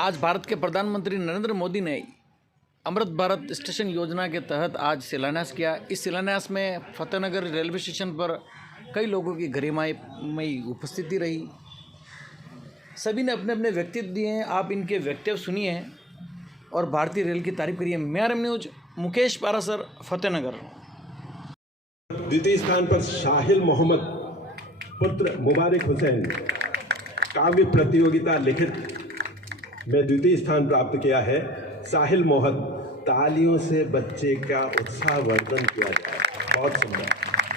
आज भारत के प्रधानमंत्री नरेंद्र मोदी ने अमृत भारत स्टेशन योजना के तहत आज शिलान्यास किया। इस शिलान्यास में फतेहनगर रेलवे स्टेशन पर कई लोगों की गरिमामयी उपस्थिति रही। सभी ने अपने अपने व्यक्तित्व दिए हैं। आप इनके वक्तव्य सुनिए और भारतीय रेल की तारीफ करिए। मेआरएम न्यूज, मुकेश पारासर, फतेहनगर। द्वितीय स्थान पर शाहिल मोहम्मद पुत्र मुबारक हुसैन काव्य प्रतियोगिता लिखित में द्वितीय स्थान प्राप्त किया है। साहिल मोहम्मद, तालियों से बच्चे का उत्साहवर्धन किया जाए। बहुत सुंदर।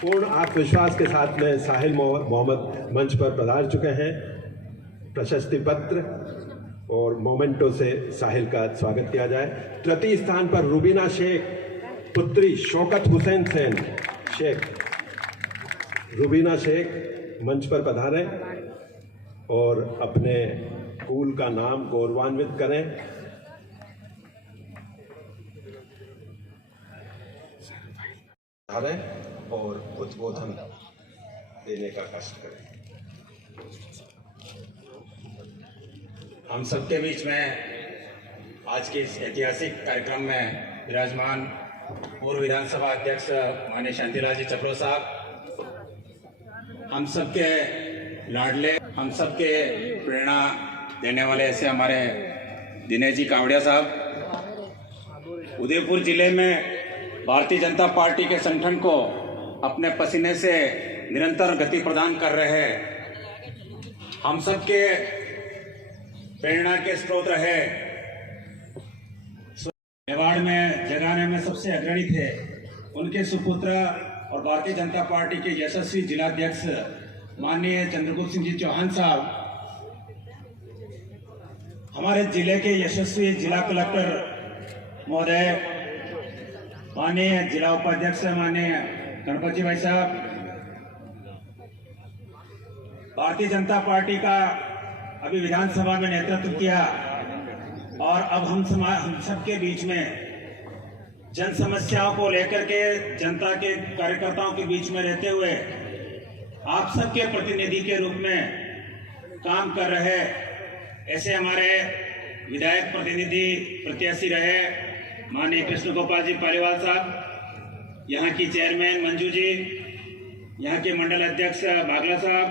पूर्ण आत्मविश्वास के साथ में साहिल मोहम्मद मंच पर पधार चुके हैं। प्रशस्ति पत्र और मोमेंटो से साहिल का स्वागत किया जाए। तृतीय स्थान पर रुबीना शेख पुत्री शौकत हुसैन सैन शेख, रुबीना शेख मंच पर पधारें और अपने स्कूल का नाम गौरवान्वित करें। पधारें और उद्बोधन देने का कष्ट करें। हम सबके बीच में आज के इस ऐतिहासिक कार्यक्रम में विराजमान पूर्व विधानसभा अध्यक्ष माननीय शांतिलाल जी चपरो साहब, हम सबके लाडले, हम सबके प्रेरणा देने वाले ऐसे हमारे दिनेश जी कावड़िया साहब, उदयपुर जिले में भारतीय जनता पार्टी के संगठन को अपने पसीने से निरंतर गति प्रदान कर रहे हैं, हम सबके प्रेरणा के स्रोत रहे, मेवाड़ में जगाने में सबसे अग्रणी थे, उनके सुपुत्र और भारतीय जनता पार्टी के यशस्वी जिलाध्यक्ष माननीय चंद्रगुप्त सिंह जी चौहान साहब, हमारे जिले के यशस्वी जिला कलेक्टर महोदय, माननीय जिला उपाध्यक्ष माननीय गणपति भाई साहब, भारतीय जनता पार्टी का अभी विधानसभा में नेतृत्व किया और अब हम सबके बीच में जन समस्याओं को लेकर के जनता के कार्यकर्ताओं के बीच में रहते हुए आप सबके प्रतिनिधि के रूप में काम कर रहे ऐसे हमारे विधायक प्रतिनिधि प्रत्याशी रहे माननीय कृष्ण गोपाल जी पालीवाल साहब, यहाँ की चेयरमैन मंजू जी, यहाँ के मंडल अध्यक्ष बागला साहब,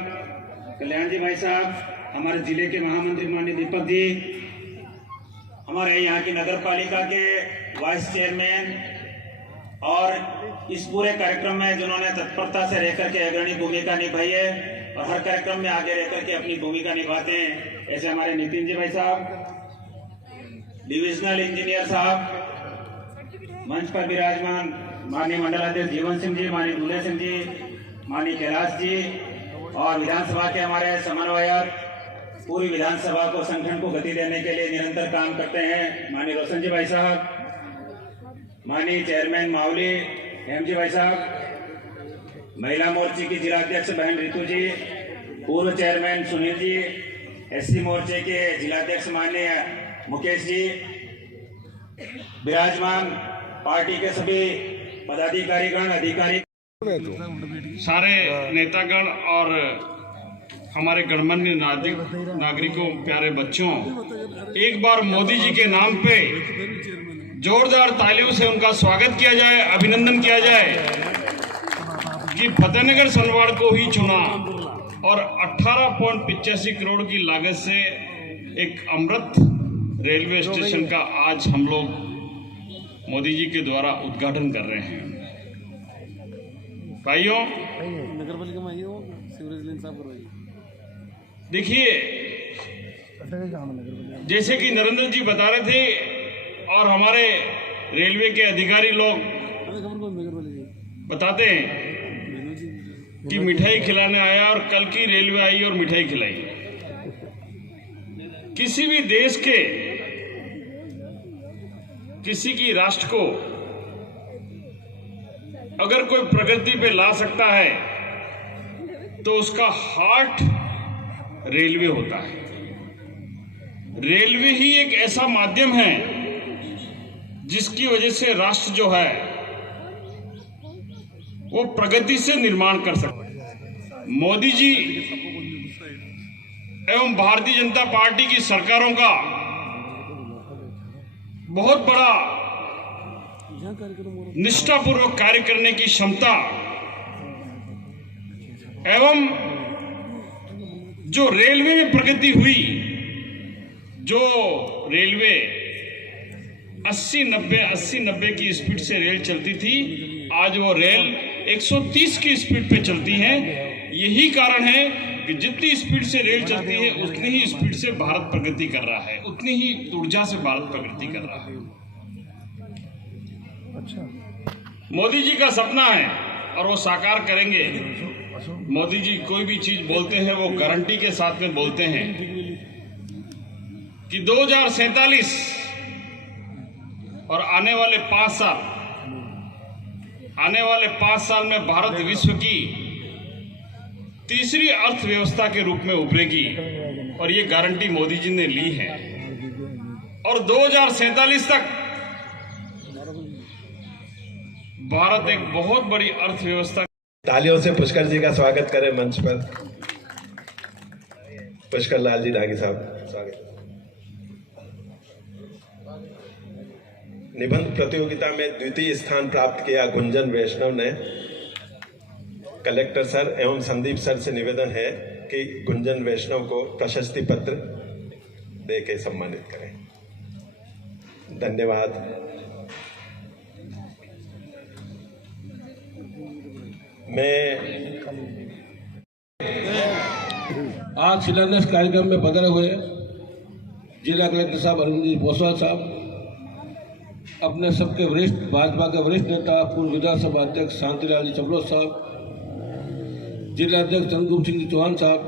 कल्याण जी भाई साहब, हमारे जिले के महामंत्री माननीय दीपक जी, हमारे यहाँ की नगर पालिका के वाइस चेयरमैन और इस पूरे कार्यक्रम में जिन्होंने तत्परता से रहकर के अग्रणी भूमिका निभाई है और हर कार्यक्रम में आगे रहकर के अपनी भूमिका निभाते हैं, ऐसे हमारे नितिन जी भाई साहब, डिविजनल इंजीनियर साहब, मंच पर विराजमान माननीय मंडल अध्यक्ष जीवन सिंह जी, माननीय दूल्हे सिंह जी, माननीय कैलाश जी और विधानसभा के हमारे समन्वयक, पूरी विधानसभा को संगठन को गति देने के लिए निरंतर काम करते हैं माननीय रोशन जी भाई साहब, माननीय चेयरमैन मावली हेम जी भाई साहब, महिला मोर्चे की जिलाध्यक्ष बहन रितु जी, पूर्व चेयरमैन सुनील जी, एससी मोर्चे के जिलाध्यक्ष माननीय मुकेश जी, विराजमान पार्टी के सभी पदाधिकारीगण, अधिकारी, सारे नेतागण और हमारे गणमान्य नागरिकों, प्यारे बच्चों, एक बार मोदी जी के नाम पे जोरदार तालियों से उनका स्वागत किया जाए, अभिनंदन किया जाए कि फतेहनगर सनवाड़ को ही चुना और 18.85 करोड़ की लागत से एक अमृत रेलवे स्टेशन का आज हम लोग मोदी जी के द्वारा उद्घाटन कर रहे हैं। भाइयों, देखिए, जैसे कि नरेंद्र जी बता रहे थे और हमारे रेलवे के अधिकारी लोग बताते हैं कि मिठाई खिलाने आया और कल की रेलवे आई और मिठाई खिलाई। किसी भी देश के, किसी की राष्ट्र को अगर कोई प्रगति पे ला सकता है तो उसका हार्ट रेलवे होता है। रेलवे ही एक ऐसा माध्यम है जिसकी वजह से राष्ट्र जो है वो प्रगति से निर्माण कर सकता है। मोदी जी एवं भारतीय जनता पार्टी की सरकारों का बहुत बड़ा निष्ठापूर्वक कार्य करने की क्षमता एवं जो रेलवे में प्रगति हुई, जो रेलवे 80-90 की स्पीड से रेल चलती थी, आज वो रेल 130 की स्पीड पे चलती है। यही कारण है कि जितनी स्पीड से रेल चलती है उतनी ही स्पीड से भारत प्रगति कर रहा है, उतनी ही ऊर्जा से भारत प्रगति कर रहा है। मोदी जी का सपना है और वो साकार करेंगे। मोदी जी कोई भी चीज बोलते हैं वो गारंटी के साथ में बोलते हैं कि 2047 और आने वाले 5 साल में भारत विश्व की तीसरी अर्थव्यवस्था के रूप में उभरेगी और ये गारंटी मोदी जी ने ली है। और 2047 तक भारत एक बहुत बड़ी अर्थव्यवस्था। तालियों से पुष्कर जी का स्वागत करें मंच पर। पुष्कर लाल जी डागी साहब, स्वागत। निबंध प्रतियोगिता में द्वितीय स्थान प्राप्त किया गुंजन वैष्णव ने। कलेक्टर सर एवं संदीप सर से निवेदन है कि गुंजन वैष्णव को प्रशस्ति पत्र दे के सम्मानित करें। धन्यवाद। मैं आज शिलान्यास कार्यक्रम में पधारे हुए जिला कलेक्टर साहब अरविंद जी पोसवाल साहब, अपने सबके वरिष्ठ भाजपा के वरिष्ठ नेता पूर्व विधानसभा अध्यक्ष शांतिलाल जी चपलोत साहब, जिला अध्यक्ष चंद्रगुप्त सिंह जी चौहान साहब,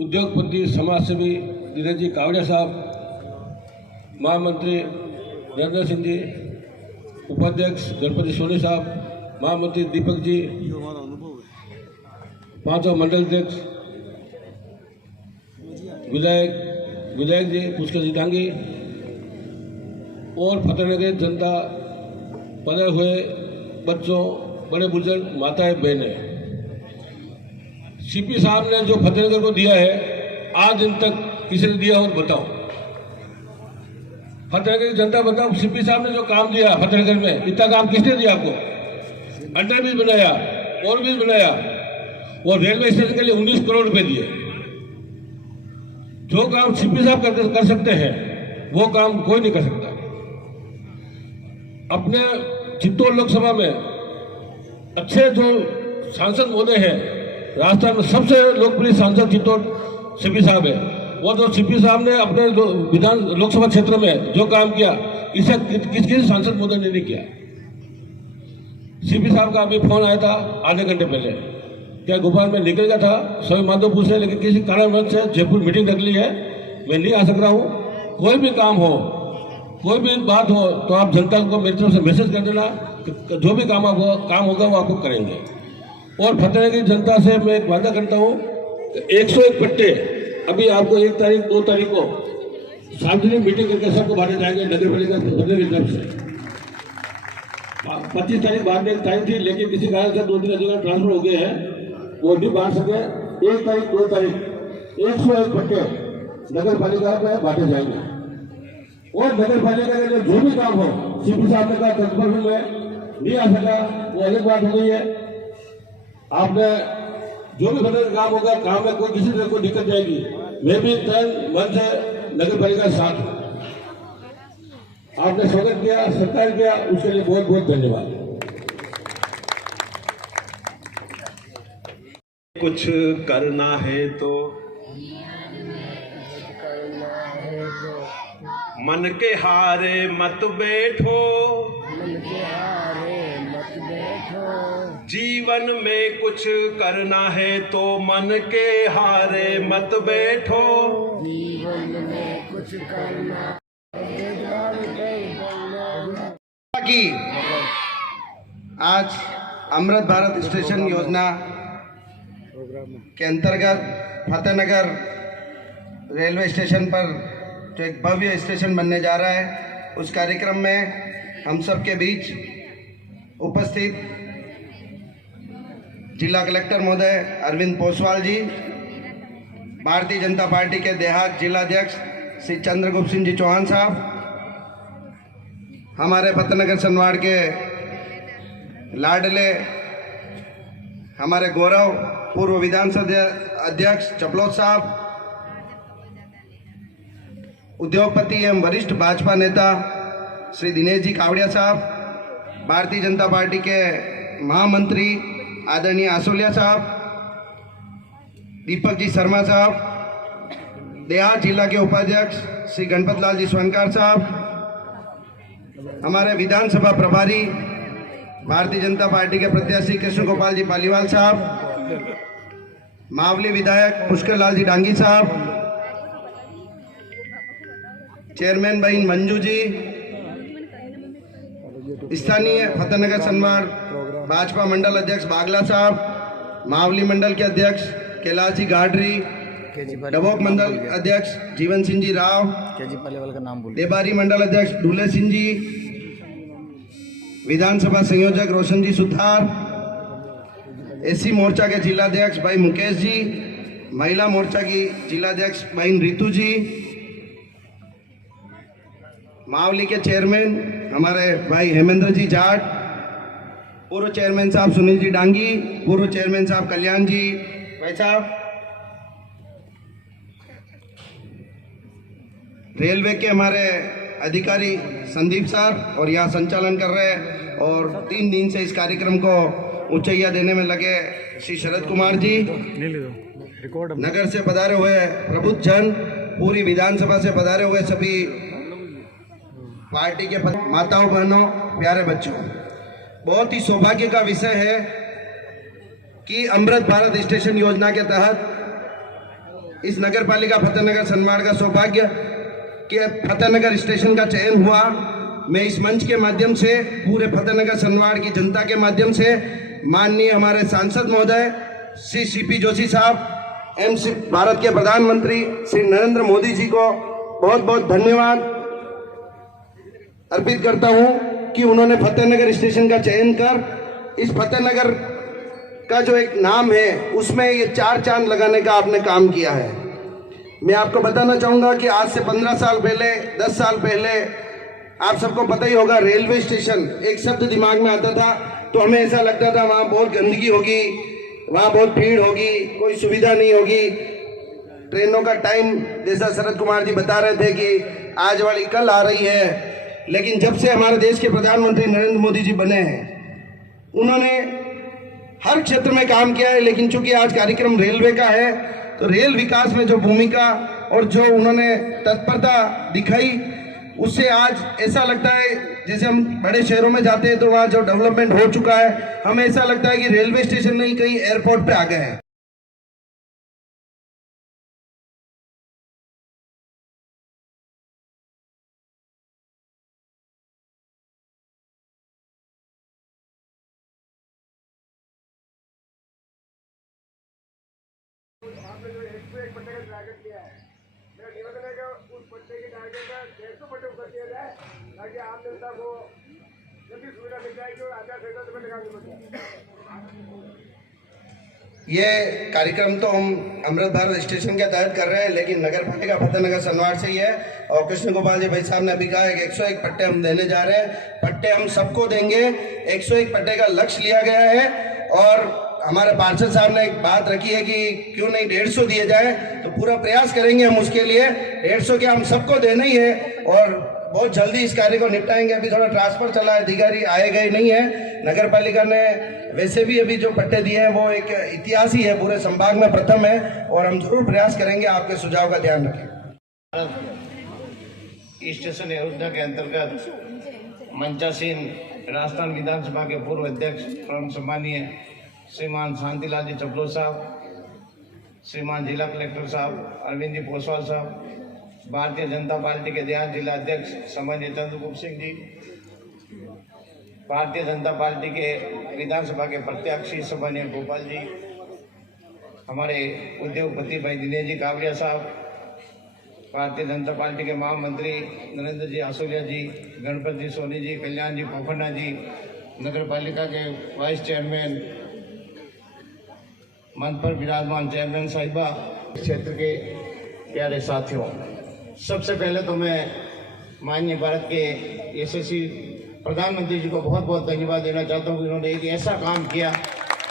उद्योगपति समाजसेवी धीरज जी कावड़िया साहब, महामंत्री नरेंद्र सिंह जी, उपाध्यक्ष गणपति सोनी साहब, महामंत्री दीपक जी, पांचों मंडल अध्यक्ष विधायक जी पुष्कर जी डांगी और फतेहनगर जनता, पधारे हुए बच्चों, बड़े बुजुर्ग, माताएं, बहनें। सीपी साहब ने जो फतेहनगर को दिया है आज दिन तक किसी ने दिया और बताओ। फतेहनगर की जनता बताओ, सीपी साहब ने जो काम दिया फतेहनगर में, इतना काम किसने दिया आपको? अंडर ब्रिज बनाया, ओवर ब्रिज बनाया और रेलवे स्टेशन के लिए 19 करोड़ रुपए दिए। जो काम सीपी साहब कर सकते हैं वो काम कोई नहीं कर सकता। अपने चित्तौड़ लोकसभा में अच्छे जो सांसद महोदय हैं, राजस्थान में सबसे लोकप्रिय सांसद चित्तौड़ सीपी साहब है। वो तो सीपी साहब ने अपने विधान लोकसभा क्षेत्र में जो काम किया, इसे किसी सांसद महोदय ने नहीं किया। सीपी साहब का अभी फोन आया था आधे घंटे पहले, क्या गोपाल में निकल गया था स्वामी माधोपुर से, लेकिन किसी कारणवश से जयपुर मीटिंग रख ली है, मैं नहीं आ सक रहा हूँ। कोई भी काम हो, कोई भी बात हो तो आप जनता को मेरी तरफ से मैसेज कर देना, जो भी काम होगा वो आपको करेंगे। और फतेहनगर की जनता से मैं एक वादा करता हूँ, 101 पट्टे अभी आपको 1 तारीख 2 तारीख को सार्वजनिक मीटिंग करके सबको बांटे जाएंगे नगर पालिका की तरफ से। 25 तारीख बाद में एक टाइम थी, लेकिन किसी कारण से 2-3 जगह ट्रांसफर हो गए हैं, वो नहीं बांट सके। 1 तारीख 2 तारीख 101 पट्टे नगर पालिका में बांटे जाएंगे। और नगर पालिका का जो भी काम हो, सीपी साहब ने कहा तत्पर में नहीं आ सका, वो अलग बात हो गई है। आपने जो भी बदल काम होगा, काम में कोई किसी तरह कोई दिक्कत जाएगी, मैं भी तन मन से नगर पालिका साथ हूं। आपने स्वागत किया, सत्कार किया, उसके लिए बहुत बहुत धन्यवाद। कुछ करना है तो मन के हारे मत बैठो, जीवन में कुछ करना है तो मन के हारे मत बैठो, जीवन में कुछ करना की आज अमृत भारत स्टेशन योजना के अंतर्गत फतेहनगर रेलवे स्टेशन पर जो एक भव्य स्टेशन बनने जा रहा है, उस कार्यक्रम में हम सब के बीच उपस्थित जिला कलेक्टर महोदय अरविंद पोसवाल जी, भारतीय जनता पार्टी के देहात जिलाध्यक्ष श्री चंद्रगुप्त सिंह जी चौहान साहब, हमारे फतेहनगर सनवाड़ के लाडले हमारे गौरव पूर्व विधानसभा अध्यक्ष चपलोत साहब, उद्योगपति एवं वरिष्ठ भाजपा नेता श्री दिनेश जी कावड़िया साहब, भारतीय जनता पार्टी के महामंत्री आदरणीय आसोलिया साहब, दीपक जी शर्मा साहब, देहात जिला के उपाध्यक्ष श्री गणपत लाल जी स्वनकार साहब, हमारे विधानसभा प्रभारी भारतीय जनता पार्टी के प्रत्याशी कृष्ण गोपाल जी पालीवाल साहब, मावली विधायक पुष्कर लाल जी डांगी साहब, चेयरमैन बहन मंजू जी, स्थानीय फतेहनगर सनवाड़ भाजपा मंडल अध्यक्ष बागला साहब, मावली मंडल के अध्यक्ष कैलाश जी गाडरी, डबोक मंडल अध्यक्ष जीवन सिंह जी राव, केजीपालीवाल का नाम बोलिए। देबारी मंडल अध्यक्ष डूले सिंह जी, विधानसभा संयोजक रोशन जी सुथार, एससी मोर्चा के जिलाध्यक्ष भाई मुकेश जी, महिला मोर्चा की जिलाध्यक्ष बहन रितु जी, मावली के चेयरमैन हमारे भाई हेमेंद्र जी जाट, पूर्व चेयरमैन साहब सुनील जी डांगी, पूर्व चेयरमैन साहब कल्याण जी भाई साहब, रेलवे के हमारे अधिकारी संदीप सर और यहाँ संचालन कर रहे हैं और 3 दिन से इस कार्यक्रम को उच्चैया देने में लगे श्री शरद कुमार जी, नगर से पधारे हुए प्रबुद्ध जन, पूरी विधानसभा से पधारे हुए सभी पार्टी के माताओं बहनों प्यारे बच्चों, बहुत ही सौभाग्य का विषय है कि अमृत भारत स्टेशन योजना के तहत इस नगर पालिका फतेहनगर सनवाड़ का सौभाग्य कि फतेहनगर स्टेशन का चयन हुआ। मैं इस मंच के माध्यम से पूरे फतेहनगर सनवाड़ की जनता के माध्यम से माननीय हमारे सांसद महोदय श्री सीपी जोशी साहब एवं भारत के प्रधानमंत्री श्री नरेंद्र मोदी जी को बहुत बहुत धन्यवाद अर्पित करता हूं कि उन्होंने फतेहनगर स्टेशन का चयन कर इस फतेहनगर का जो एक नाम है उसमें ये 4 चांद लगाने का आपने काम किया है। मैं आपको बताना चाहूंगा कि आज से 15 साल पहले, 10 साल पहले आप सबको पता ही होगा, रेलवे स्टेशन एक शब्द दिमाग में आता था तो हमें ऐसा लगता था वहाँ बहुत गंदगी होगी, वहाँ बहुत भीड़ होगी, कोई सुविधा नहीं होगी, ट्रेनों का टाइम जैसा शरद कुमार जी बता रहे थे कि आज वाली कल आ रही है। लेकिन जब से हमारे देश के प्रधानमंत्री नरेंद्र मोदी जी बने हैं, उन्होंने हर क्षेत्र में काम किया है। लेकिन चूंकि आज कार्यक्रम रेलवे का है तो रेल विकास में जो भूमिका और जो उन्होंने तत्परता दिखाई, उससे आज ऐसा लगता है जैसे हम बड़े शहरों में जाते हैं तो वहाँ जो डेवलपमेंट हो चुका है, हमें ऐसा लगता है कि रेलवे स्टेशन नहीं कहीं एयरपोर्ट पे आ गए हैं। ये कार्यक्रम तो हम अमृत भारत स्टेशन के तहत कर रहे हैं, लेकिन नगर पालिका फतेहनगर सनवाड़ से ही है। और कृष्ण गोपाल जी भाई साहब ने अभी कहा है कि 101 पट्टे हम देने जा रहे हैं। पट्टे हम सबको देंगे, 101 पट्टे का लक्ष्य लिया गया है। और हमारे पार्षद साहब ने एक बात रखी है कि क्यों नहीं 150 दिए जाए, तो पूरा प्रयास करेंगे हम उसके लिए। 150 के हम सबको देना ही है और बहुत जल्दी इस कार्य को निपटाएंगे। अभी थोड़ा ट्रांसफर चला है, अधिकारी आए गए नहीं है। नगर पालिका ने वैसे भी अभी जो पट्टे दिए हैं वो एक इतिहास ही है, पूरे संभाग में प्रथम है और हम जरूर प्रयास करेंगे, आपके सुझाव का ध्यान रखें। स्टेशन योजना के अंतर्गत मंचासीन राजस्थान विधानसभा के पूर्व अध्यक्ष परम सम्मानीय श्रीमान शांतिलाल जी चपलोत साहब, श्रीमान जिला कलेक्टर साहब अरविंद जी पोसवाल साहब, भारतीय जनता पार्टी के देहात जिला अध्यक्ष सम्मानीय चंद्रगुप्त सिंह जी, भारतीय जनता पार्टी के विधानसभा के प्रत्याशी सम्मानीय गोपाल जी, हमारे उद्योगपति भाई दिनेश जी कावड़िया साहब, भारतीय जनता पार्टी के महामंत्री नरेंद्र जी आसोलिया जी, गणपत जी सोनी जी, कल्याण जी पोखन्ना जी, नगर पालिका के वाइस चेयरमैन, मंच पर विराजमान चेयरमैन साहिबा, क्षेत्र के प्यारे साथियों, सबसे पहले तो मैं माननीय भारत के यशस्वी प्रधानमंत्री जी को बहुत बहुत धन्यवाद देना चाहता हूँ कि उन्होंने एक ऐसा काम किया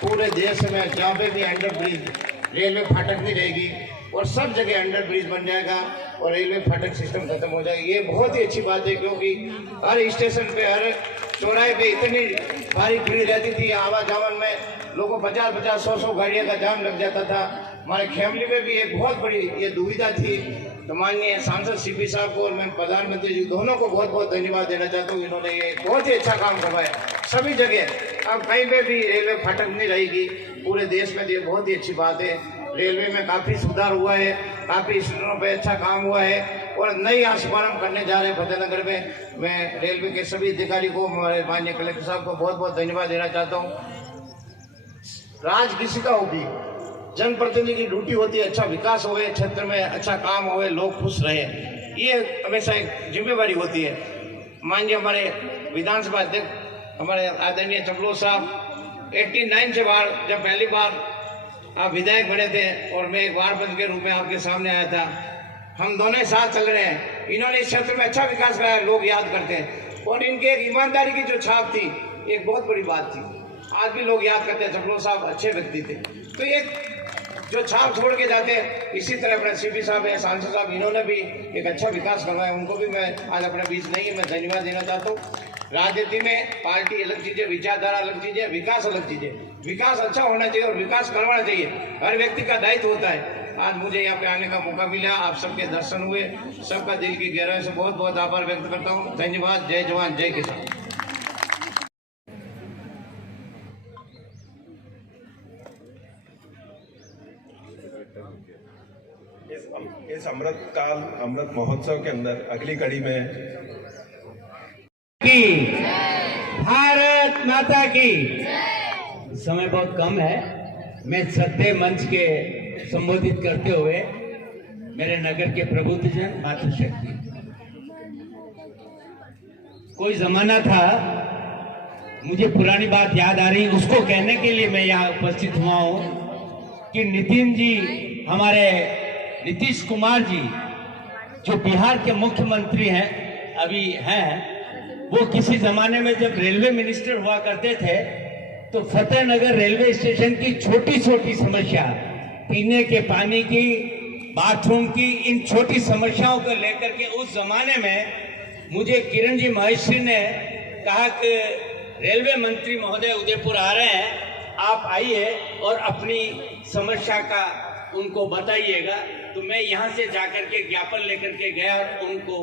पूरे देश में जहाँ पे भी अंडर ब्रिज रेलवे फाटक नहीं रहेगी और सब जगह अंडर ब्रिज बन जाएगा और रेलवे फाटक सिस्टम खत्म हो जाएगा। ये बहुत ही अच्छी बात है क्योंकि हर स्टेशन पे हर चौराहे पे इतनी भारी भीड़ रहती थी, आवाजावन में लोगों 50-50, 100-100 गाड़ियों का जाम लग जाता था। हमारे फैमिली में भी एक बहुत बड़ी ये दुविधा थी। तो माननीय सांसद सीपी साहब को और मैं प्रधानमंत्री जी दोनों को बहुत बहुत धन्यवाद देना चाहता हूँ। इन्होंने ये बहुत ही अच्छा काम करवाया सभी जगह। अब कहीं पे भी रेलवे फाटक नहीं रहेगी पूरे देश में, ये बहुत ही अच्छी बात है। रेलवे में काफ़ी सुधार हुआ है, काफ़ी स्टेशनों पे अच्छा काम हुआ है और नई शुभारंभ करने जा रहे हैं फतेहनगर में। मैं रेलवे के सभी अधिकारी को, हमारे माननीय कलेक्टर साहब को बहुत बहुत धन्यवाद देना चाहता हूँ। राज किसी का होगी, जनप्रतिनिधि की ड्यूटी होती है अच्छा विकास होए, क्षेत्र में अच्छा काम होए, लोग खुश रहे, ये हमेशा एक जिम्मेवारी होती है। माननीय हमारे विधानसभा अध्यक्ष हमारे आदरणीय चपलो साहब 89 से बार जब पहली बार आप विधायक बने थे और मैं एक वार्ड के रूप में आपके सामने आया था, हम दोनों साथ चल रहे हैं। इन्होंने इस क्षेत्र में अच्छा विकास कराया, लोग याद करते हैं और इनके एक ईमानदारी की जो छाप थी एक बहुत बड़ी बात थी, आज भी लोग याद करते हैं। चपलो साहब अच्छे व्यक्ति थे, तो एक जो छाप छोड़ के जाते हैं। इसी तरह अपने सीपी साहब है, सांसद साहब, इन्होंने भी एक अच्छा विकास करवाया, उनको भी मैं आज अपने बीच नहीं है, मैं धन्यवाद देना चाहता हूँ। राजनीति में पार्टी अलग चीज है, विचारधारा अलग चीज है, विकास अलग चीज है। विकास अच्छा होना चाहिए और विकास करवाना चाहिए, हर व्यक्ति का दायित्व होता है। आज मुझे यहाँ पे आने का मौका मिला, आप सबके दर्शन हुए, सबका दिल की गहराई से बहुत बहुत आभार व्यक्त करता हूँ। धन्यवाद। जय जवान जय किसान। इस अमृत महोत्सव के अंदर अगली कड़ी में भारत माता की। समय बहुत कम है, मैं सत्य मंच के संबोधित करते हुए मेरे नगर के प्रबुद्धजन, मातृशक्ति, कोई जमाना था, मुझे पुरानी बात याद आ रही, उसको कहने के लिए मैं यहाँ उपस्थित हुआ हूँ कि नितिन जी, हमारे नीतीश कुमार जी जो बिहार के मुख्यमंत्री हैं, अभी हैं, वो किसी जमाने में जब रेलवे मिनिस्टर हुआ करते थे तो फतेहनगर रेलवे स्टेशन की छोटी छोटी समस्या, पीने के पानी की, बाथरूम की, इन छोटी समस्याओं को लेकर के उस जमाने में मुझे किरण जी महेश्वरी ने कहा कि रेलवे मंत्री महोदय उदयपुर आ रहे हैं, आप आइए और अपनी समस्या का उनको बताइएगा। तो मैं यहाँ से जाकर के ज्ञापन लेकर के गया और उनको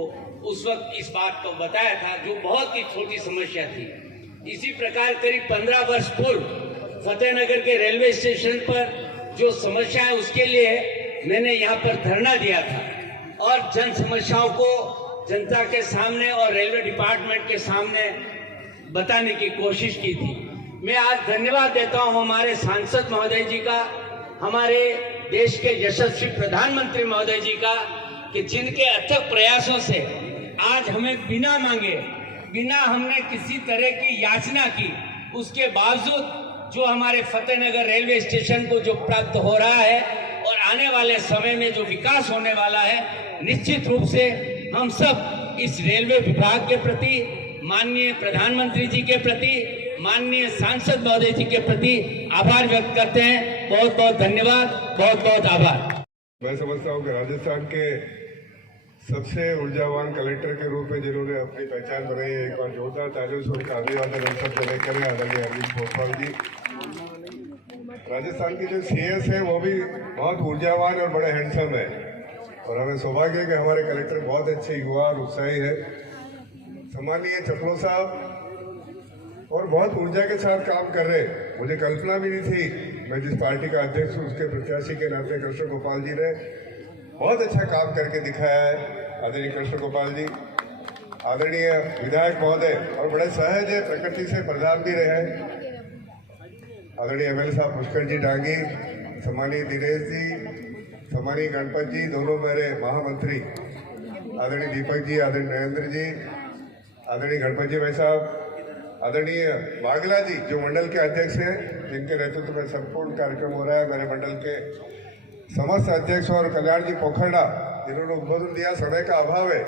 उस वक्त इस बात को बताया था जो बहुत ही छोटी समस्या थी। इसी प्रकार करीब 15 वर्ष पूर्व फतेहनगर के रेलवे स्टेशन पर जो समस्या है उसके लिए मैंने यहाँ पर धरना दिया था और जन समस्याओं को जनता के सामने और रेलवे डिपार्टमेंट के सामने बताने की कोशिश की थी। मैं आज धन्यवाद देता हूँ हमारे सांसद महोदय जी का, हमारे देश के यशस्वी प्रधानमंत्री महोदय जी का, कि जिनके अथक प्रयासों से आज हमें बिना मांगे, बिना हमने किसी तरह की याचना की, उसके बावजूद जो हमारे फतेहनगर रेलवे स्टेशन को जो प्राप्त हो रहा है और आने वाले समय में जो विकास होने वाला है, निश्चित रूप से हम सब इस रेलवे विभाग के प्रति, माननीय प्रधानमंत्री जी के प्रति, माननीय सांसद महोदय जी के प्रति आभार व्यक्त करते हैं। बहुत बहुत धन्यवाद, बहुत बहुत आभार। मैं समझता हूँ कि राजस्थान के सबसे ऊर्जावान कलेक्टर के रूप में जिन्होंने अपनी पहचान बनाई है, एक बार जोरदार तालियों से उनका अभिवादन हम सब जगह करें। आदरणीय अरविंद पोखवाल जी, राजस्थान की जो सीएस है वो भी बहुत ऊर्जावान और बड़े हैंडसम है और हमें सौभाग्य है कि हमारे कलेक्टर बहुत अच्छे युवा और उत्साही है। सम्मानीय चपलो साहब और बहुत ऊर्जा के साथ काम कर रहे हैं। मुझे कल्पना भी नहीं थी, मैं जिस पार्टी का अध्यक्ष हूँ उसके प्रत्याशी के नाते कृष्ण गोपाल जी ने बहुत अच्छा काम करके दिखाया है। आदरणीय कृष्ण गोपाल जी, आदरणीय विधायक महोदय, और बड़े सहज है, प्रकृति से प्रधान भी रहे हैं। आदरणीय एमएलए साहब पुष्कर जी डांगी, सम्मानीय दिनेश जी, सम्मानीय गणपत जी, दोनों मेरे महामंत्री, आदरणीय दीपक जी, आदरणीय नरेंद्र जी, आदरणीय गणपत जी भाई साहब, आदरणीय बागला जी जो मंडल के अध्यक्ष हैं, जिनके नेतृत्व में संपूर्ण कार्यक्रम हो रहा है, मेरे मंडल के समस्त अध्यक्ष और कल्याण जी पोखरडा जिन्होंने उद्बोधन दिया। समय का अभाव है,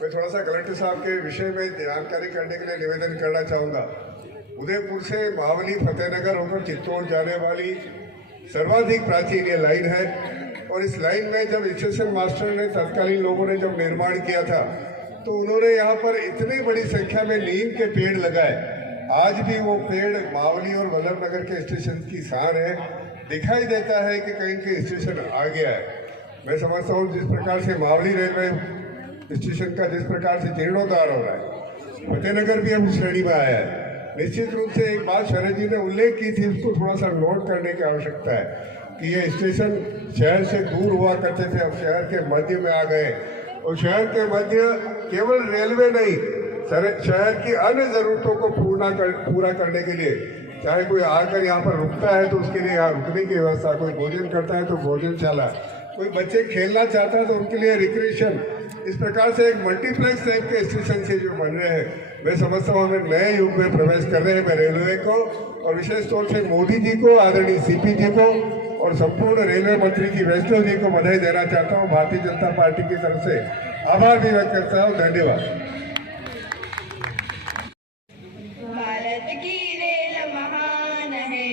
मैं थोड़ा सा कलेक्टर साहब के विषय में जानकारी करने के लिए निवेदन करना चाहूँगा। उदयपुर से मावली फतेहनगर होकर चित्तौड़ जाने वाली सर्वाधिक प्राचीन ये लाइन है, और इस लाइन में जब स्टेशन मास्टर ने, तत्कालीन लोगों ने जब निर्माण किया था, तो उन्होंने यहाँ पर इतनी बड़ी संख्या में नीम के पेड़ लगाए। आज भी वो पेड़ मावली और वल्लभ नगर के स्टेशन की शान है। दिखाई देता है कि कहीं के स्टेशन आ गया है। मैं समझता हूँ जिस प्रकार से मावली रेलवे स्टेशन का जिस प्रकार से जीर्णोद्धार हो रहा है, फतेहनगर भी अब उस श्रेणी में आया है। निश्चित रूप से एक बात शरद जी ने उल्लेख की थी, उसको थोड़ा सा नोट करने की आवश्यकता है कि ये स्टेशन शहर से दूर हुआ करते थे, अब शहर के मध्य में आ गए। और शहर के मध्य केवल रेलवे नहीं, शहर की अन्य जरूरतों को पूरा करने के लिए, चाहे कोई आकर यहाँ पर रुकता है तो उसके लिए यहाँ रुकने की व्यवस्था, कोई भोजन करता है तो भोजनशाला, कोई बच्चे खेलना चाहता है तो उनके लिए रिक्रिएशन, इस प्रकार से एक मल्टीप्लेक्स टाइप के स्टेशन से जो बन रहे हैं, मैं समझता हूँ हमें नए युग में प्रवेश कर रहे हैं। मैं रेलवे को और विशेष तौर से मोदी जी को, आदरणीय सीपी जी को और संपूर्ण रेलवे मंत्री जी वैष्णव जी को बधाई देना चाहता हूँ। भारतीय जनता पार्टी की तरफ से आभार भी व्यक्त करता हूँ। धन्यवाद। भारत की रेल महान है,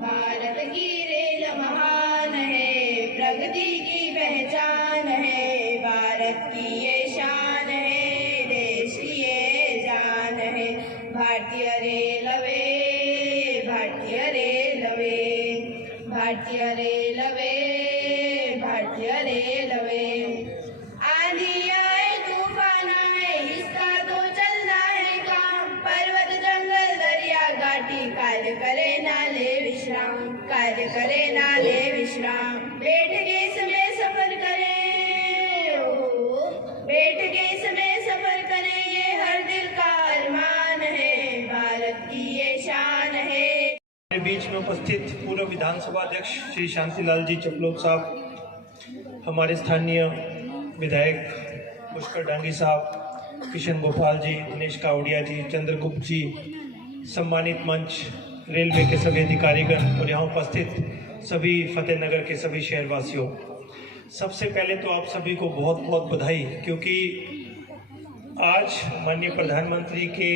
भारत की रेल महान है, प्रगति की पहचान है, भारत की ये शान है, देश की ये जान है। भारतीय रेलवे, भारतीय रेलवे, भारतीय रेलवे, भारतीय रेलवे। आंधी आए तूफान आए, इसका तो चलना है काम, पर्वत जंगल दरिया घाटी, कार्य करे नाले विश्राम, कार्य करे नाले विश्राम। बैठ के इसमें सफर करें, बैठ के इसमें सफर करें, ये हर दिल का अरमान है, भारत की ये शान है। हमारे बीच में उपस्थित पूर्व विधानसभा अध्यक्ष श्री शांतिलाल जी चपलोत साहब, हमारे स्थानीय विधायक पुष्कर डांगी साहब, किशन गोपाल जी, दिनेश कावड़िया जी, चंद्रगुप्त जी, सम्मानित मंच, रेलवे के सभी अधिकारीगण और यहाँ उपस्थित सभी फतेहनगर के सभी शहरवासियों, सबसे पहले तो आप सभी को बहुत बहुत बधाई, क्योंकि आज माननीय प्रधानमंत्री के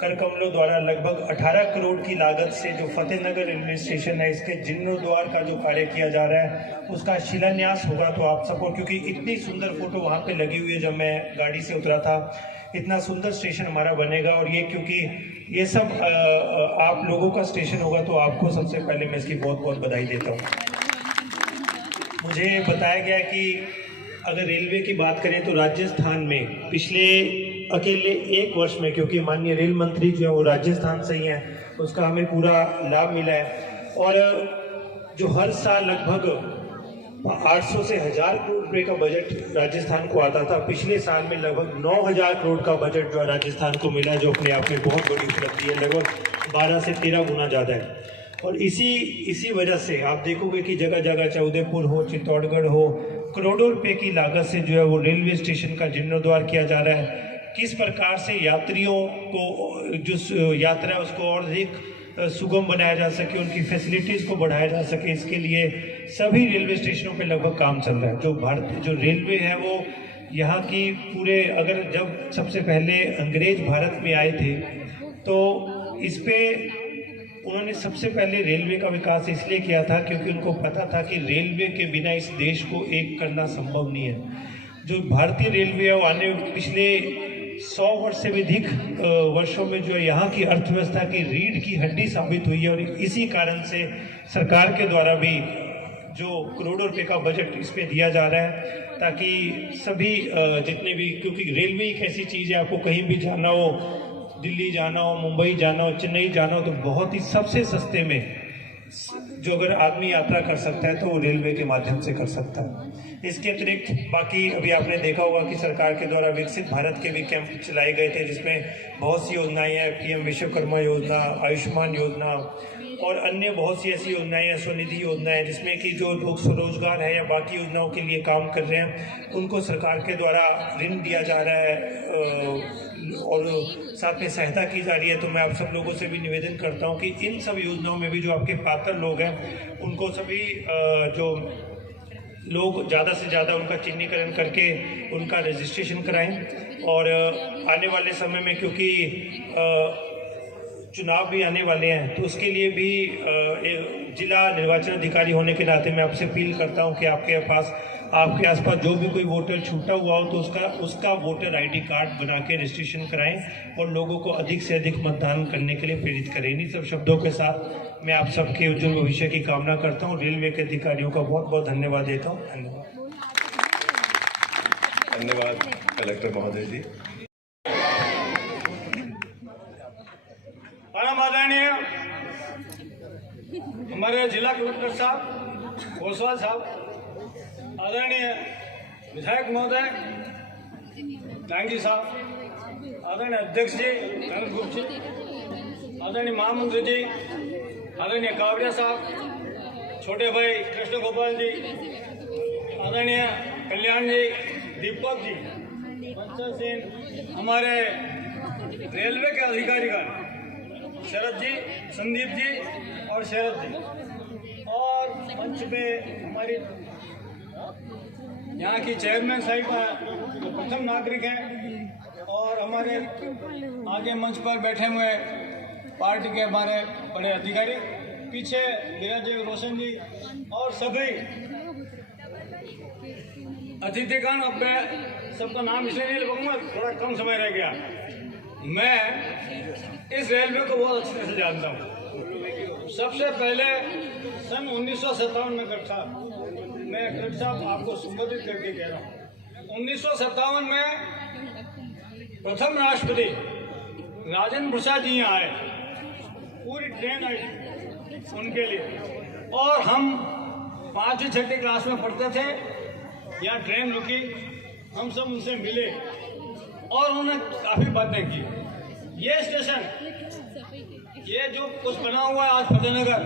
कर कमलों द्वारा लगभग 18 करोड़ की लागत से जो फतेहनगर रेलवे स्टेशन है, इसके जीर्णोद्धार का जो कार्य किया जा रहा है, उसका शिलान्यास होगा। तो आप सबको, क्योंकि इतनी सुंदर फोटो वहाँ पे लगी हुई है, जब मैं गाड़ी से उतरा था, इतना सुंदर स्टेशन हमारा बनेगा। और ये क्योंकि ये सब आप लोगों का स्टेशन होगा, तो आपको सबसे पहले मैं इसकी बहुत बहुत बधाई देता हूँ। मुझे बताया गया कि अगर रेलवे की बात करें तो राजस्थान में पिछले अकेले 1 वर्ष में, क्योंकि माननीय रेल मंत्री जो है वो राजस्थान से ही हैं, उसका हमें पूरा लाभ मिला है। और जो हर साल लगभग 800 से 1000 करोड़ रुपए का बजट राजस्थान को आता था, पिछले साल में लगभग 9000 करोड़ का बजट जो है राजस्थान को मिला, जो अपने आप में बहुत बड़ी उपलब्धि है, लगभग 12 से 13 गुना ज़्यादा है। और इसी वजह से आप देखोगे कि जगह जगह, चाहे उदयपुर हो, चित्तौड़गढ़ हो, करोड़ों रुपए की लागत से जो है वो रेलवे स्टेशन का जीर्णोद्धार किया जा रहा है। किस प्रकार से यात्रियों को जो यात्रा है उसको और अधिक सुगम बनाया जा सके, उनकी फैसिलिटीज़ को बढ़ाया जा सके, इसके लिए सभी रेलवे स्टेशनों पे लगभग काम चल रहा है। जो रेलवे है वो यहाँ की पूरे, अगर जब सबसे पहले अंग्रेज भारत में आए थे तो इस पे उन्होंने सबसे पहले रेलवे का विकास इसलिए किया था क्योंकि उनको पता था कि रेलवे के बिना इस देश को एक करना संभव नहीं है। जो भारतीय रेलवे है वो आने पिछले 100 वर्ष से भी अधिक वर्षों में जो यहाँ की अर्थव्यवस्था की रीढ़ की हड्डी साबित हुई है। और इसी कारण से सरकार के द्वारा भी जो करोड़ों रुपए का बजट इस पे दिया जा रहा है, ताकि सभी जितने भी, क्योंकि रेलवे एक ऐसी चीज़ है, आपको कहीं भी जाना हो, दिल्ली जाना हो, मुंबई जाना हो, चेन्नई जाना हो, तो बहुत ही सबसे सस्ते में जो अगर आदमी यात्रा कर सकता है तो वो रेलवे के माध्यम से कर सकता है। इसके अतिरिक्त बाकी अभी आपने देखा होगा कि सरकार के द्वारा विकसित भारत के भी कैंप चलाए गए थे, जिसमें बहुत सी योजनाएं हैं, पीएम विश्वकर्मा योजना, आयुष्मान योजना और अन्य बहुत सी ऐसी योजनाएं हैं, स्वनिधि योजनाएं, जिसमें कि जो लोग स्वरोजगार है या बाकी योजनाओं के लिए काम कर रहे हैं उनको सरकार के द्वारा ऋण दिया जा रहा है और साथ में सहायता की जा रही है। तो मैं आप सब लोगों से भी निवेदन करता हूं कि इन सब योजनाओं में भी जो आपके पात्र लोग हैं उनको सभी जो लोग ज़्यादा से ज़्यादा उनका चिन्हीकरण करके उनका रजिस्ट्रेशन कराएं। और आने वाले समय में क्योंकि चुनाव भी आने वाले हैं, तो उसके लिए भी जिला निर्वाचन अधिकारी होने के नाते मैं आपसे अपील करता हूं कि आपके आसपास जो भी कोई वोटर छूटा हुआ हो तो उसका वोटर आईडी कार्ड बना के रजिस्ट्रेशन कराएं और लोगों को अधिक से अधिक मतदान करने के लिए प्रेरित करें। इन्हीं सब शब्दों के साथ मैं आप सबके उज्जवल भविष्य की कामना करता हूं। रेलवे के अधिकारियों का बहुत बहुत धन्यवाद देता हूं। धन्यवाद कलेक्टर महोदय जी। परम आदरणीय हमारे जिला कलेक्टर साहब, ओसवाल साहब, आदरणीय विधायक महोदय डांगी साहब, आदरणीय अध्यक्ष जी कनक गुप्त जी, आदरणीय महामंत्री जी, आदरणीय कावड़िया साहब, छोटे भाई कृष्ण गोपाल जी, आदरणीय कल्याण जी, दीपक जी, बंसल सिंह, हमारे रेलवे के अधिकारीगण शरद जी, संदीप जी और शरद जी, और मंच पे हमारी यहाँ की चेयरमैन साहिब जो प्रथम नागरिक हैं, और हमारे आगे मंच पर बैठे हुए पार्टी के हमारे बड़े अधिकारी, पीछे विराजे रोशन जी और सभी अतिथिगण। अब मैं सबका नाम इसलिए नहीं लगाऊंगा, थोड़ा कम समय रह गया। मैं इस रेलवे को बहुत अच्छी तरह से जानता हूँ। सबसे पहले सन 1957 में गठा, मैं कलेक्टर साहब आपको संबोधित करके कह रहा हूँ, 1957 में प्रथम राष्ट्रपति राजेंद्र प्रसाद जी यहाँ आए, पूरी ट्रेन आई उनके लिए, और हम 5वीं 6वीं क्लास में पढ़ते थे। यहाँ ट्रेन रुकी, हम सब उनसे मिले और उन्होंने काफ़ी बातें की। ये स्टेशन, ये जो कुछ बना हुआ है आज फतेहनगर,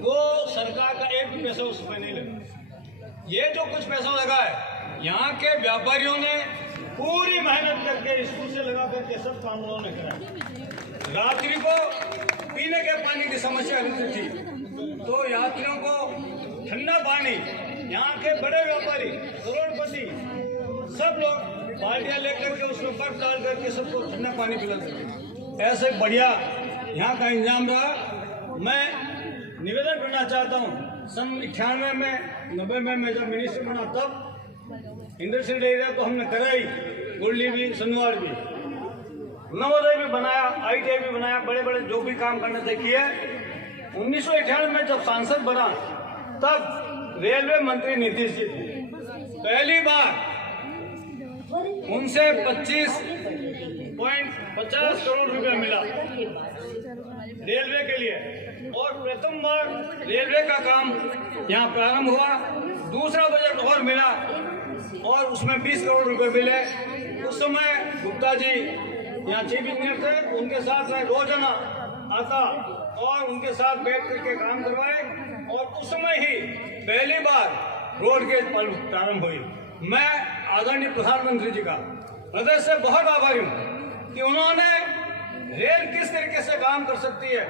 वो सरकार का एक भी पैसा उसमें नहीं लगा। ये जो कुछ पैसा लगा है, यहाँ के व्यापारियों ने पूरी मेहनत करके स्कूल से लगा करके सब काम उन्होंने करा। रात्रि को पीने के पानी की समस्या रहती थी, तो यात्रियों को ठंडा पानी, यहाँ के बड़े व्यापारी, करोड़पति, सब लोग बाल्टियाँ लेकर के उसमें बर्फ डाल करके सबको ठंडा पानी पिलाते थे। ऐसे बढ़िया यहाँ का इंतजाम रहा। मैं निवेदन करना चाहता हूँ, सन 98 में 90 में मैं जब मिनिस्टर बना, तब इंडस्ट्रियल एरिया तो हमने कराई, गुरली भी, सनवाड़ भी, नवोदय भी बनाया, ITI भी बनाया, बड़े बड़े जो भी काम करने थे किए। 1998 में जब सांसद बना, तब रेलवे मंत्री नीतीश जी थे। पहली बार उनसे 25.50 करोड़ रुपया मिला रेलवे के लिए, और प्रथम बार रेलवे का काम यहाँ प्रारंभ हुआ। दूसरा बजट और मिला और उसमें 20 करोड़ रुपए मिले। उस समय गुप्ता जी यहाँ चीफ इंजीनियर थे, उनके साथ मैं रोजाना आता और उनके साथ बैठ करके काम करवाए, और उस समय ही पहली बार रोड के प्रारंभ हुई। मैं आदरणीय प्रधानमंत्री जी का हृदय से बहुत आभारी हूँ कि उन्होंने रेल किस तरीके से काम कर सकती है,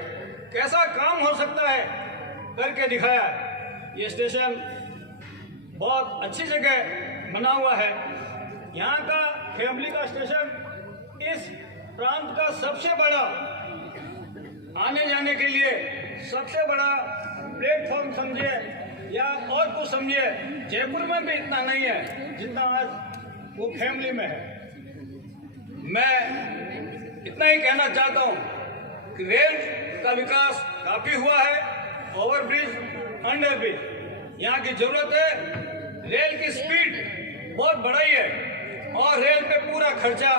कैसा काम हो सकता है, करके दिखाया। ये स्टेशन बहुत अच्छी जगह बना हुआ है। यहाँ का फैमिली का स्टेशन इस प्रांत का सबसे बड़ा, आने जाने के लिए सबसे बड़ा प्लेटफॉर्म समझिए या और कुछ समझिए। जयपुर में भी इतना नहीं है जितना आज वो फैमिली में है। मैं इतना ही कहना चाहता हूँ कि रेल का विकास काफी हुआ है, ओवरब्रिज, अंडरब्रिज, यहाँ की जरूरत है। रेल की स्पीड बहुत बढ़ाई है और रेल पे पूरा खर्चा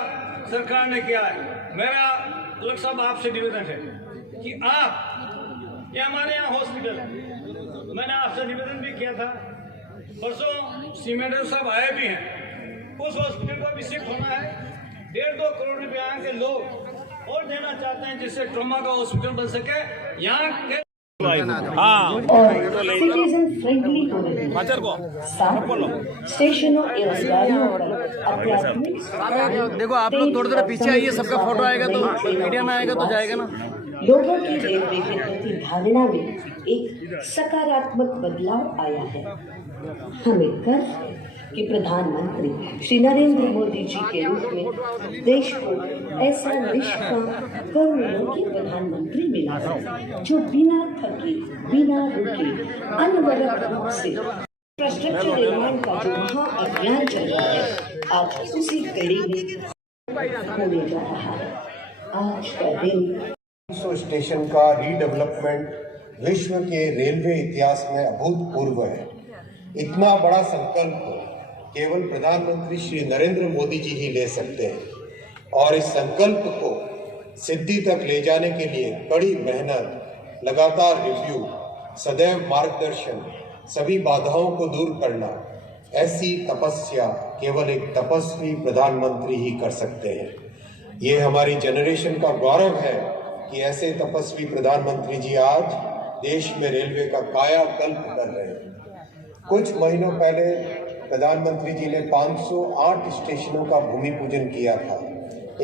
सरकार ने किया है। मेरा कलेक्टर साहब आपसे निवेदन है कि आप, ये हमारे यहाँ हॉस्पिटल है, मैंने आपसे निवेदन भी किया था, परसों सीमेंटर साहब आए भी हैं, उस हॉस्पिटल को भी शिफ्ट होना है। 1.5-2 करोड़ रुपए यहाँ के लोग और देना चाहते हैं जिससे ट्रॉमा का हॉस्पिटल बन सके। यहाँ के सिटीजन फ्रेंडली होने स्टेशनों एवं गाड़ियों पर अत्याधुनिक। देखो आप लोग थोड़ी देर पीछे आइए, सबका फोटो आएगा तो मीडिया में आएगा तो जाएगा ना। लोगों की रेलवे के प्रति धारणा में एक सकारात्मक बदलाव आया है। हमें गर्व कि प्रधानमंत्री श्री नरेंद्र मोदी जी के रूप में देश को ऐसा निष्काम कर्मयोगी प्रधानमंत्री मिला है जो बिना थके बिना रुके अनवरत रूप से इंफ्रास्ट्रक्चर निर्माण का जो महाअभियान चल रहा है आज उसी कड़ी में होने जा रहा है। आज का दिन स्टेशन का रीडेवलपमेंट विश्व के रेलवे इतिहास में अभूतपूर्व है। इतना बड़ा संकल्प केवल प्रधानमंत्री श्री नरेंद्र मोदी जी ही ले सकते हैं और इस संकल्प को सिद्धि तक ले जाने के लिए कड़ी मेहनत, लगातार रिव्यू, सदैव मार्गदर्शन, सभी बाधाओं को दूर करना, ऐसी तपस्या केवल एक तपस्वी प्रधानमंत्री ही कर सकते हैं। ये हमारी जनरेशन का गौरव है कि ऐसे तपस्वी प्रधानमंत्री जी आज देश में रेलवे का कायाकल्प कर रहे हैं। कुछ महीनों पहले प्रधानमंत्री जी ने 508 स्टेशनों का भूमि पूजन किया था।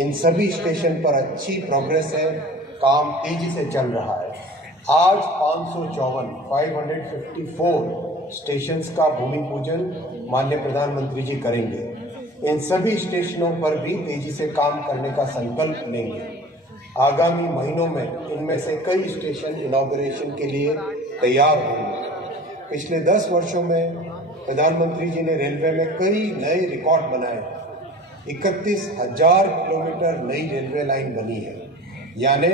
इन सभी स्टेशन पर अच्छी प्रोग्रेस है, काम तेजी से चल रहा है। आज 554 स्टेशंस का भूमि पूजन माननीय प्रधानमंत्री जी करेंगे। इन सभी स्टेशनों पर भी तेजी से काम करने का संकल्प लेंगे। आगामी महीनों में इनमें से कई स्टेशन इनॉग्रेशन के लिए तैयार होंगे। पिछले 10 वर्षों में प्रधानमंत्री जी ने रेलवे में कई नए रिकॉर्ड बनाए। 31,000 किलोमीटर नई रेलवे लाइन बनी है, यानी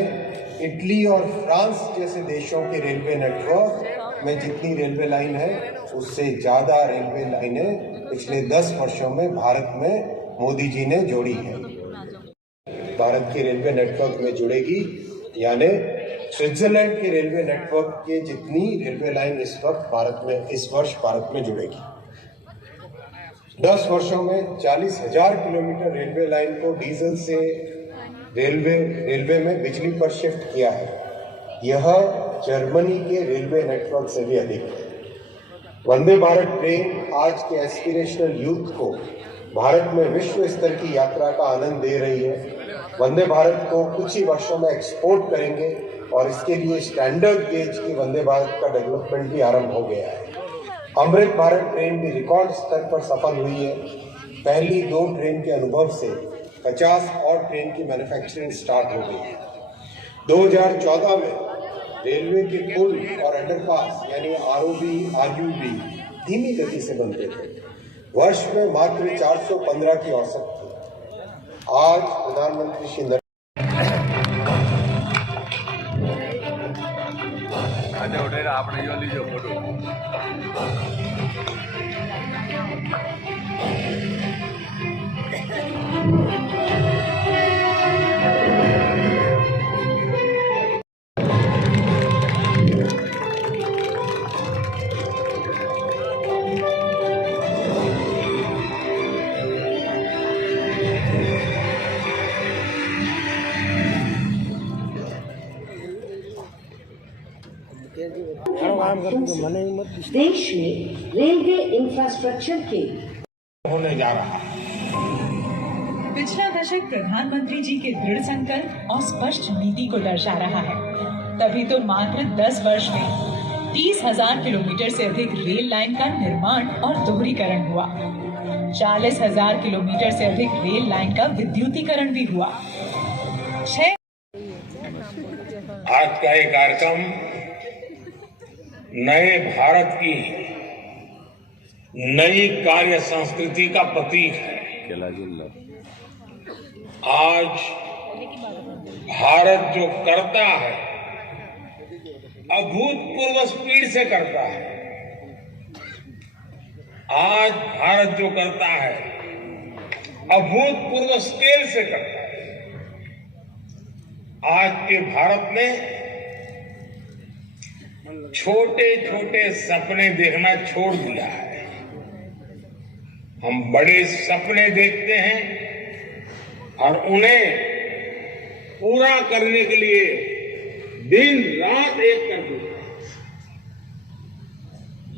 इटली और फ्रांस जैसे देशों के रेलवे नेटवर्क में जितनी रेलवे लाइन है उससे ज़्यादा रेलवे लाइनें पिछले 10 वर्षों में भारत में मोदी जी ने जोड़ी है। भारत के रेलवे नेटवर्क में जुड़ेगी, यानी स्विट्जरलैंड के रेलवे नेटवर्क के जितनी रेलवे लाइन इस वर्ष भारत में जुड़ेगी। 10 वर्षों में 40,000 किलोमीटर रेलवे लाइन को डीजल से रेलवे में बिजली पर शिफ्ट किया है। यह जर्मनी के रेलवे नेटवर्क से भी अधिक है। वंदे भारत ट्रेन आज के एस्पिरेशनल यूथ को भारत में विश्व स्तर की यात्रा का आनंद दे रही है। वंदे भारत को कुछ ही वर्षों में एक्सपोर्ट करेंगे और इसके लिए स्टैंडर्ड गेज की वंदे भारत का डेवलपमेंट भी आरंभ हो गया है। अमृत भारत ट्रेन भी रिकॉर्ड स्तर पर सफल हुई है। पहली 2 ट्रेन के अनुभव से 50 और ट्रेन की मैन्युफैक्चरिंग स्टार्ट हो गई है। 2014 में रेलवे के पुल और अंडरपास यानी RUB धीमी गति से बनते थे। वर्ष में मात्र 415 की औसत थी। आज प्रधानमंत्री श्री देश में रेलवे इंफ्रास्ट्रक्चर के होने जा रहा है। पिछला दशक प्रधानमंत्री जी के दृढ़ संकल्प और स्पष्ट नीति को दर्शा रहा है। तभी तो मात्र 10 वर्ष में 30,000 किलोमीटर से अधिक रेल लाइन का निर्माण और दोहरीकरण हुआ। 40,000 किलोमीटर से अधिक रेल लाइन का विद्युतीकरण भी हुआ। आज का ये कार्यक्रम नए भारत की नई कार्य संस्कृति का प्रतीक है। आज भारत जो करता है अभूतपूर्व स्पीड से करता है। आज भारत जो करता है अभूतपूर्व स्केल से करता है। आज के भारत ने छोटे छोटे सपने देखना छोड़ दिया है। हम बड़े सपने देखते हैं और उन्हें पूरा करने के लिए दिन रात एक कर देते हैं।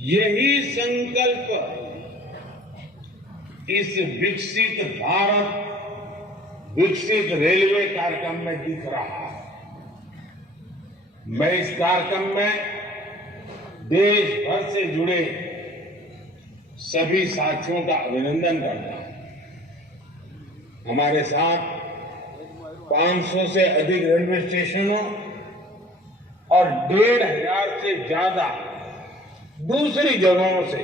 यही संकल्प इस विकसित भारत विकसित रेलवे कार्यक्रम में दिख रहा है। मैं इस कार्यक्रम में देश भर से जुड़े सभी साथियों का अभिनंदन करता हूं। हमारे साथ 500 से अधिक रेलवे स्टेशनों और 1,500 से ज्यादा दूसरी जगहों से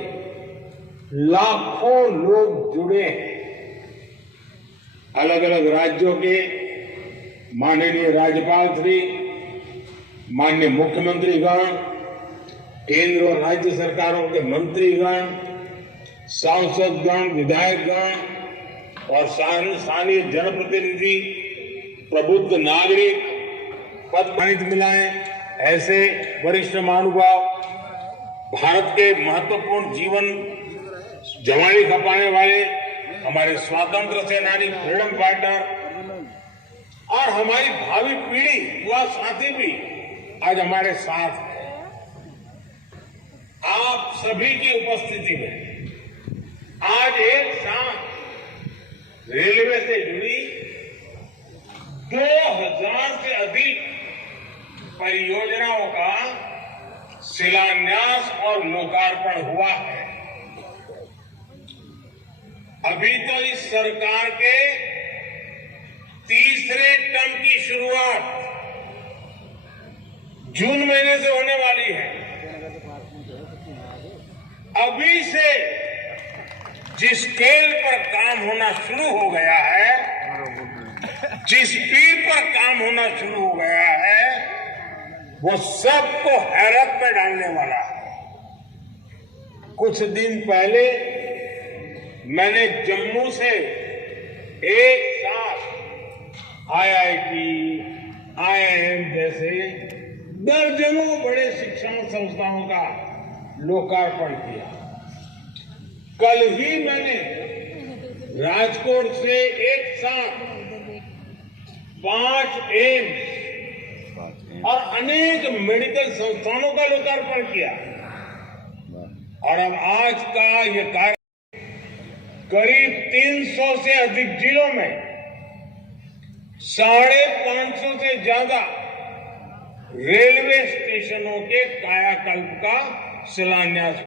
लाखों लोग जुड़े हैं। अलग अलग राज्यों के माननीय राज्यपाल श्री, माननीय मुख्यमंत्रीगण, केंद्र और राज्य सरकारों के मंत्रीगण, सांसदगण, विधायकगण और स्थानीय जनप्रतिनिधि, प्रबुद्ध नागरिक, पद मिला है, ऐसे वरिष्ठ महानुभाव, भारत के महत्वपूर्ण जीवन जवानी खपाने वाले हमारे स्वतंत्र सेनानी, फ्रीडम फाइटर और हमारी भावी पीढ़ी, युवा साथी भी आज हमारे साथ है। आप सभी की उपस्थिति में आज एक साथ रेलवे से जुड़ी 2000 से अधिक परियोजनाओं का शिलान्यास और लोकार्पण हुआ है। अभी तो इस सरकार के तीसरे टर्म की शुरुआत जून महीने से होने वाली है। अभी से जिस स्केल पर काम होना शुरू हो गया है, जिस स्पीड पर काम होना शुरू हो गया है, वो सबको हैरत में डालने वाला है। कुछ दिन पहले मैंने जम्मू से एक साथ IIT, IIM जैसे दर्जनों बड़े शिक्षण संस्थाओं का लोकार्पण किया। कल ही मैंने राजकोट से एक साथ 5 एम्स और अनेक मेडिकल संस्थानों का लोकार्पण किया। और अब आज का ये कार्य करीब 300 से अधिक जिलों में 550 से ज्यादा रेलवे स्टेशनों के कायाकल्प का शिलान्यास